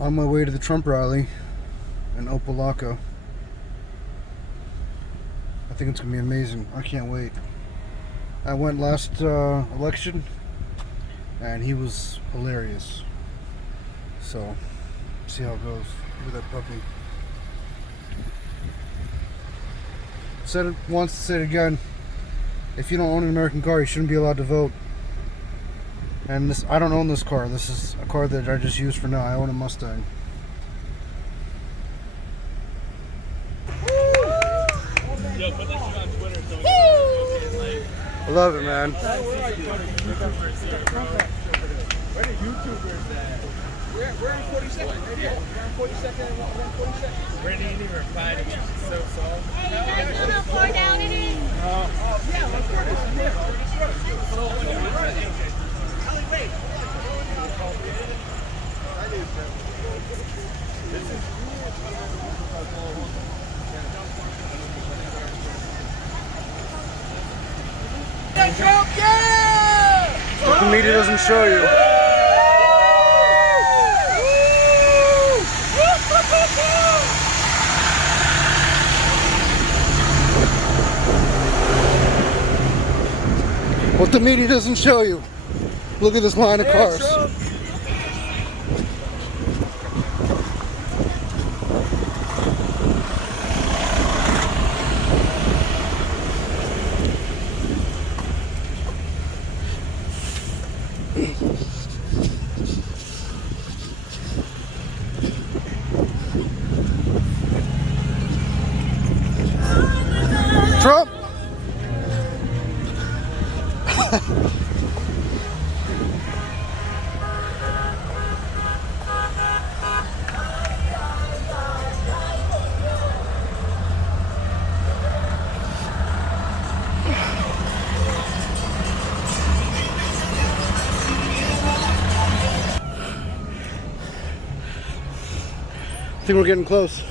On my way to the Trump rally in Opelika. I think it's going to be amazing. I can't wait. I went last election and he was hilarious. So, see how it goes. Look at that puppy. Said it once, say it again. If you don't own an American car, you shouldn't be allowed to vote. And this, I don't own this car. This is a car that I just use for now. I own a Mustang. Yo, put that shit on Twitter so we can I love it, man. Where the YouTubers at? We're on 42nd. Right here. We're on 42nd. We're on 42nd. Brittany didn't even reply to me. She's so soft. Hey, you guys want to pour down in it? Yeah, let's pour this in here. Trump, yeah! What the media doesn't show you. What the media doesn't show you. Look at this line of cars. Trump! I think we're getting close.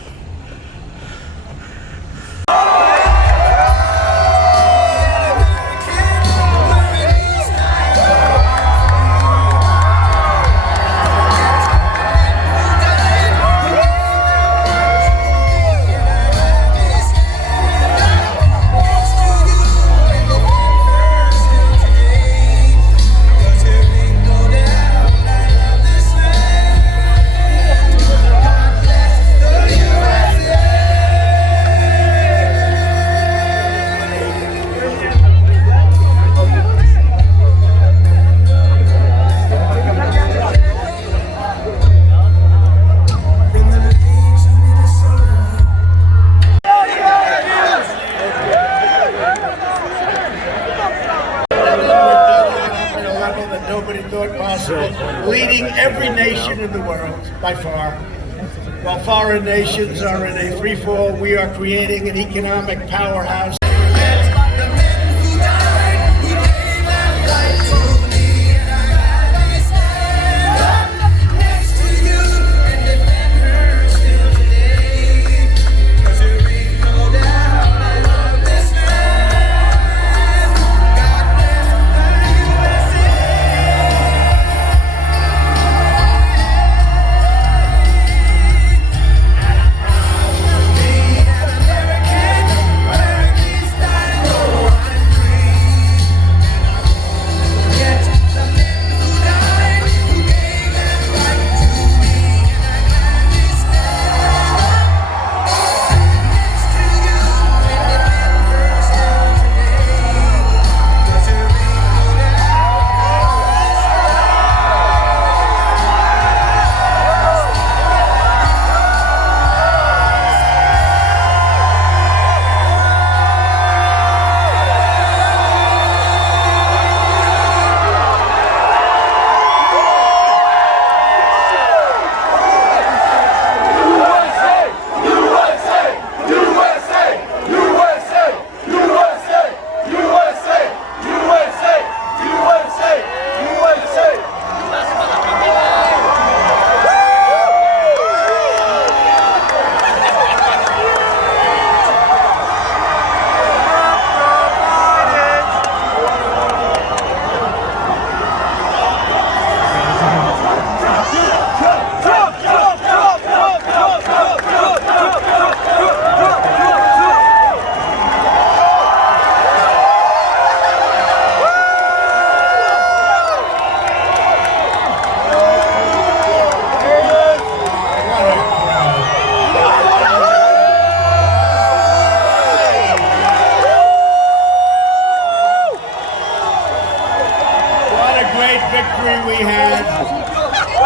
Nobody thought possible, leading every nation in the world by far. While foreign nations are in a free fall, we are creating an economic powerhouse.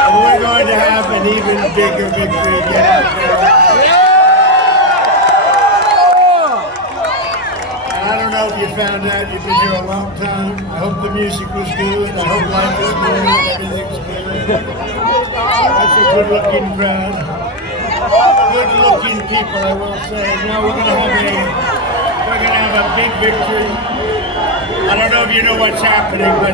And we're going to have an even bigger victory. Get out there. And I don't know if you found out, you've been here a long time. I hope the music was good. I hope life was good. Everything's good. That's a good-looking crowd. Good-looking people, I will say. Now we're gonna have a big victory. I don't know if you know what's happening, but I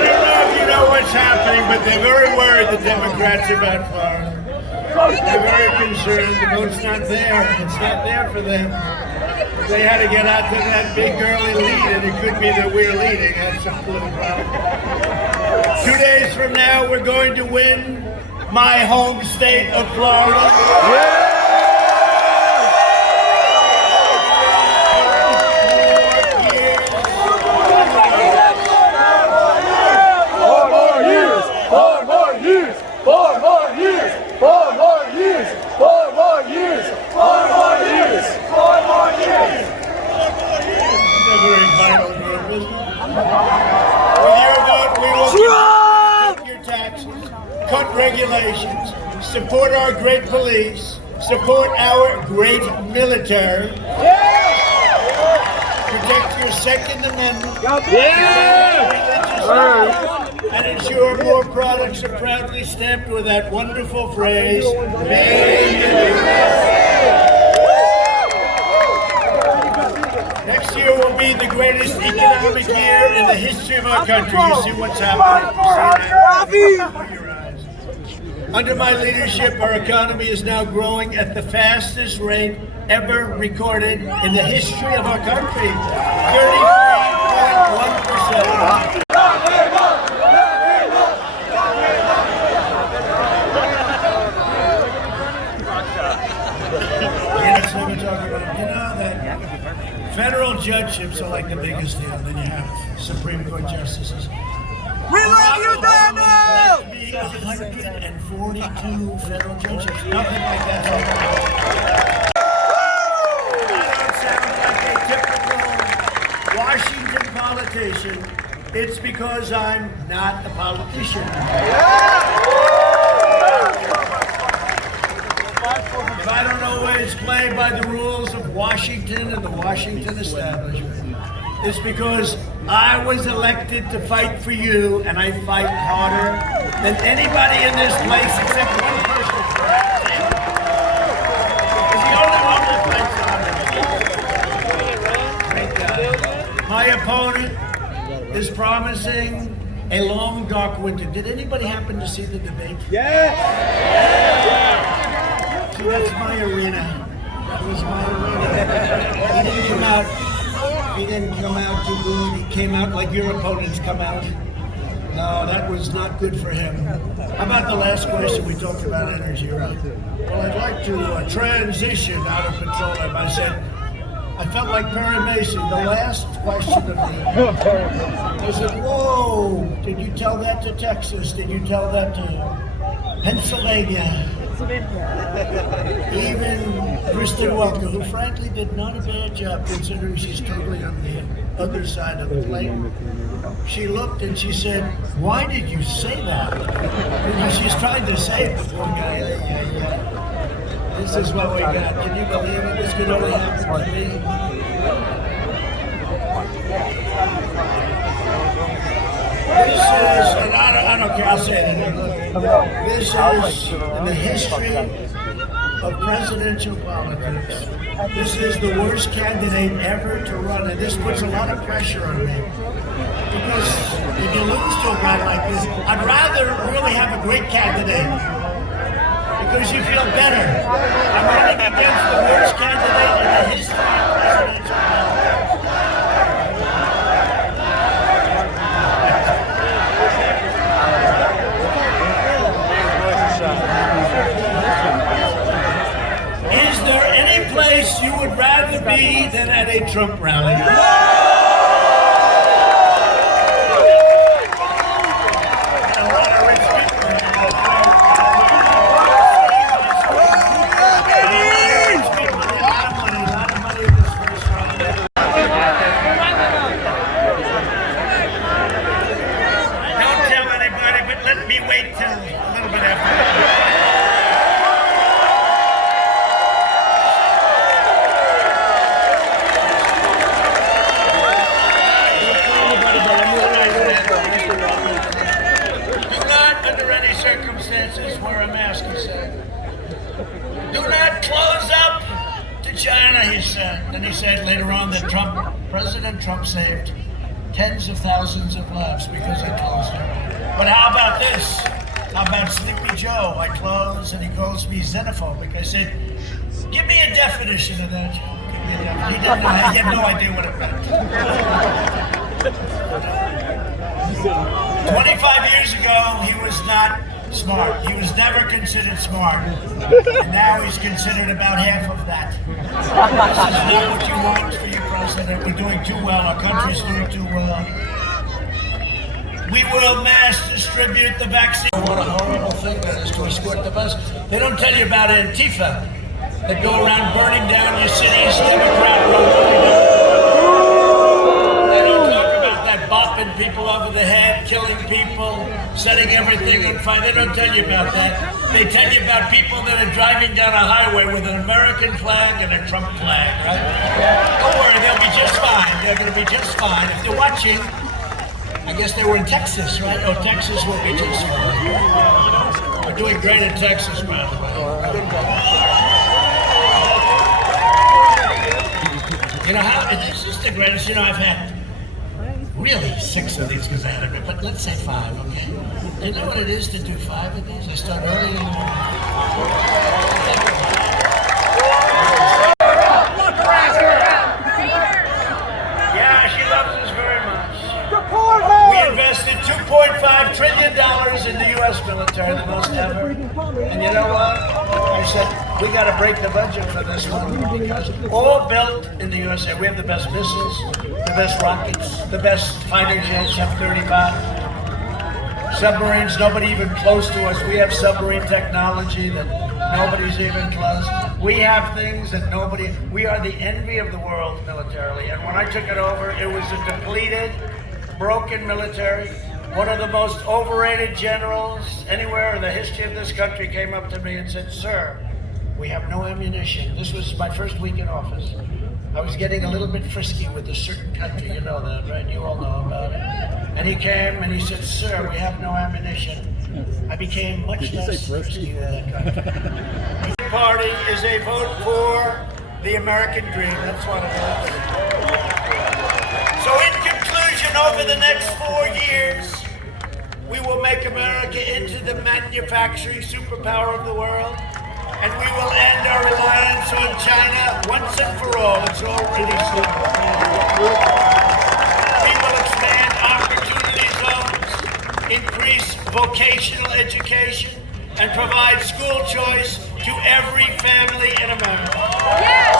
don't know if you know what's happening, but they're very worried, the Democrats, about Florida. They're very concerned. The vote's not there. It's not there for them. They had to get out to that big early lead, and it could be that we're leading. That's a little problem. 2 days from now, we're going to win my home state of Florida. Very vital to our business. With your vote, we will cut your taxes, cut regulations, support our great police, support our great military, protect your Second Amendment, and ensure more products are proudly stamped with that wonderful phrase, Made in the USA. Next year will be the greatest economic year in the history of our country. You see what's happening? You see that? Under my leadership, our economy is now growing at the fastest rate ever recorded in the history of our country. 33.1%. That's what we're talking about. You know that federal judgeships are like the biggest deal. Then you have Supreme Court justices. We love you, Donald! There be 142 federal judgeships. Nothing like that. I don't sound like a typical Washington politician. It's because I'm not a politician. If I don't always play by the rules of Washington and the Washington establishment, it's because I was elected to fight for you, and I fight harder than anybody in this place except one person. He's the only one that fights harder. Thank God. My opponent is promising a long, dark winter. Did anybody happen to see the debate? Yes! See, that's my arena. That was my arena. He didn't come out too good. He came out like your opponents come out. No, that was not good for him. How about the last question? We talked about energy, right? Well, I'd like to transition out of petroleum. I said, I felt like Perry Mason, the last question of the I said, whoa, did you tell that to Texas? Did you tell that to Pennsylvania? Even Kristen Welker, who frankly did not a bad job considering she's totally on the other side of the plate. She looked and she said, why did you say that? Because she's trying to save the poor guy. This is what we got. Can you believe it? This could only happen to me. This is, and I don't care, I'll say it again. This is in the history of presidential politics. This is the worst candidate ever to run, and this puts a lot of pressure on me. Because if you lose to a guy like this, I'd rather really have a great candidate. Because you feel better. I'm running against the worst candidate in the history of presidential politics. Is there any place you would rather be than at a Trump rally? then he said later on that President Trump saved tens of thousands of lives because he closed early. But how about this? How about Sleepy Joe? I close and he calls me xenophobic. I said, give me a definition of that, Joe. Give me a definition. He didn't know. He had no idea what it meant. 25 years ago, he was not smart. He was never considered smart. And now he's considered about half of that. This is not what you want for your president. We're doing too well. Our country's doing too well. We will mass distribute the vaccine. What a horrible thing that is to escort the bus. They don't tell you about Antifa that go around burning down your cities, Democrat run. They don't talk about that bopping people over the head, killing people, setting everything on fire. They don't tell you about that. They tell you about people that are driving down a highway with an American flag and a Trump flag, right? Don't worry, they'll be just fine. They're going to be just fine. If they're watching, I guess they were in Texas, right? Oh, Texas will be just fine. We're doing great in Texas, by the way. You know how, this is the greatest, I've had really 6 of these because I had a bit, but let's say 5, okay? You know what it is to do 5 of these? I start early in the morning. Yeah, she loves us very much. We invested $2.5 trillion in the U.S. military, the most ever. And you know what? I said, we got to break the budget for this one because all built in the USA. We have the best missiles, the best rockets, the best fighter jets, F-35. Submarines, nobody even close to us. We have submarine technology that nobody's even close. We have things that we are the envy of the world militarily. And when I took it over, it was a depleted, broken military. One of the most overrated generals anywhere in the history of this country came up to me and said, "Sir, we have no ammunition." This was my first week in office. I was getting a little bit frisky with a certain country, you know that, right? You all know about it. And he came and he said, "Sir, we have no ammunition." I became much less frisky with that country. The party is a vote for the American dream. That's what it is. So in conclusion, over the next 4 years, we will make America into the manufacturing superpower of the world. And we will end our reliance on China once and for all. It's already started. We will expand opportunity zones, increase vocational education, and provide school choice to every family in America. Yes!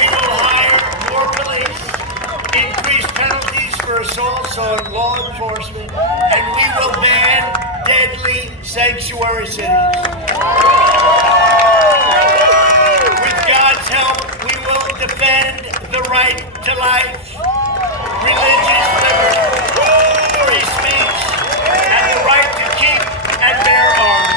We will hire more police, increase penalties for assaults on law enforcement, and we will ban deadly sanctuary cities. With God's help, we will defend the right to life, religious liberty, free speech, and the right to keep and bear arms.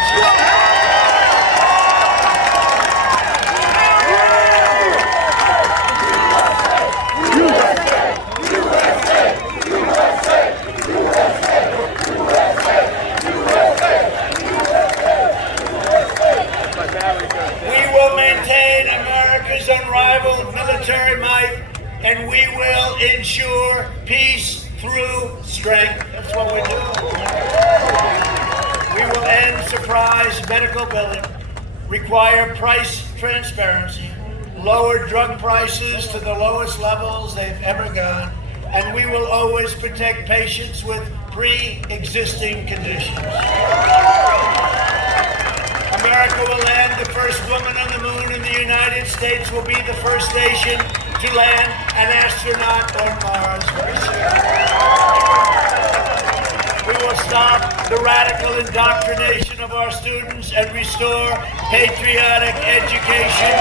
Unrivaled military might, and we will ensure peace through strength. That's what we do. We will end surprise medical billing, require price transparency, lower drug prices to the lowest levels they've ever gone, and we will always protect patients with pre-existing conditions. America will land the first woman on the moon, and the United States will be the first nation to land an astronaut on Mars very soon. We will stop the radical indoctrination of our students and restore patriotic education.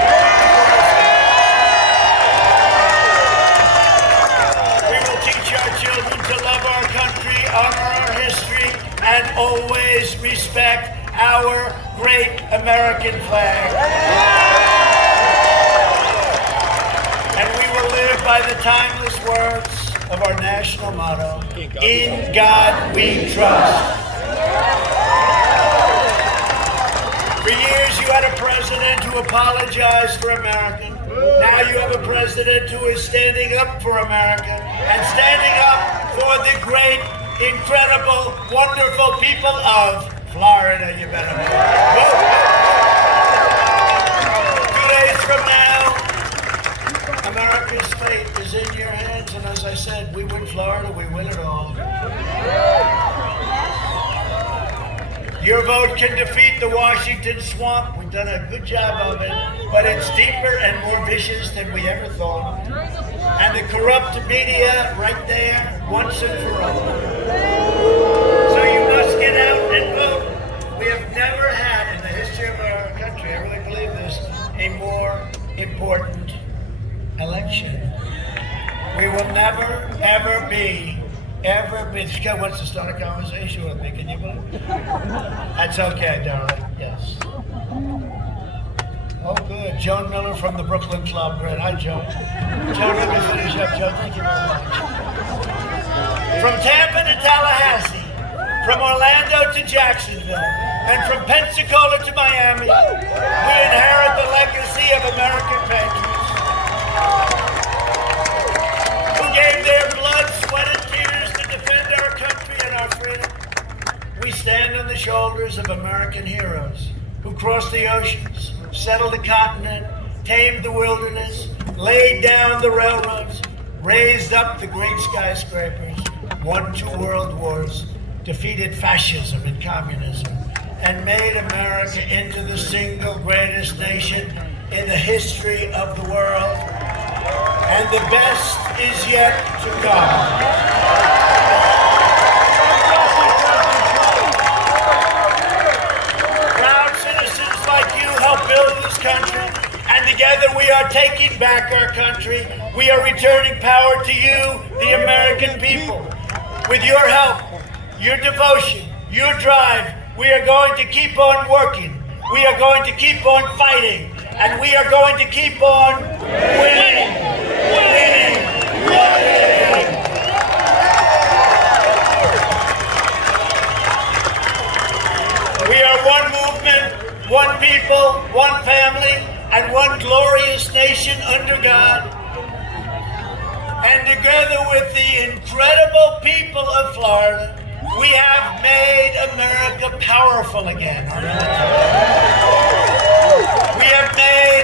We will teach our children to love our country, honor our history, and always respect our great American flag. And we will live by the timeless words of our national motto, "In God we trust." For years you had a president president who apologized for America. Now you have a president who is standing up for America and standing up for the great, incredible, wonderful people of Florida. You better vote. 2 days from now, America's fate is in your hands, and as I said, we win Florida, we win it all. Your vote can defeat the Washington swamp. We've done a good job of it, but it's deeper and more vicious than we ever thought. And the corrupt media right there, once and for all. So you must get out and vote. We have never had in the history of our country, I really believe this, a more important election. We will never, ever be. This guy wants to start a conversation with me. Can you believe it? That's okay, darling. Yes. Oh, good. Joan Miller from the Brooklyn Club. Great. Hi, Joan. Joan, let me finish up, Joan. Thank you very much. From Tampa to Tallahassee, from Orlando to Jacksonville, and from Pensacola to Miami, we inherit the legacy of American patriots who gave their blood, sweat, and tears to defend our country and our freedom. We stand on the shoulders of American heroes who crossed the oceans, settled the continent, tamed the wilderness, laid down the railroads, raised up the great skyscrapers, won 2 world wars, defeated fascism and communism, and made America into the single greatest nation in the history of the world. And the best is yet to come. Build this country, and together we are taking back our country. We are returning power to you, the American people. With your help, your devotion, your drive, we are going to keep on working. We are going to keep on fighting, and we are going to keep on winning, winning, winning. We are one movement, one people, one family, and one glorious nation under God. And together with the incredible people of Florida, we have made America powerful again. We have made